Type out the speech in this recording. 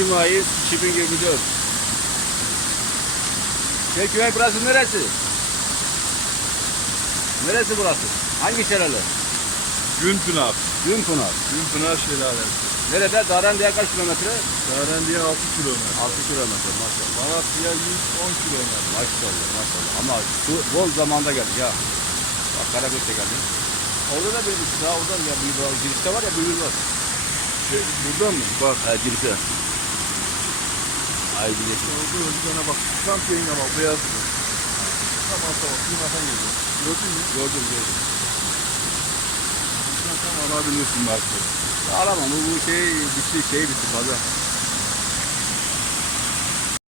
Ekim ayı 2024. Çeküver burası neresi? Neresi burası? Hangi şelale? Günpınar. Günpınar. Günpınar şelalesi. Nerede? Darendiye kaç kilometre? Darendiye 6 kilometre. 6 kilometre maşallah. Malatya 110 kilometre. Maşallah maşallah. Ama su bol zamanda geldik ya. Bak Karagöz'e geldi. Orada da bir daha orada ya bir. Girişte var ya büyük var. Şey, burada mı? Bak. Ha girişte. Ay girişte. Orada öldü bana bak. Tam şeyine bak. Beyaz. Tam alta bak. Makan geliyor. Gördün mü? Gördüm gördüm. Sen tam alabilirsin belki. Alamam bu, bu şey bitti şey bitti fazla.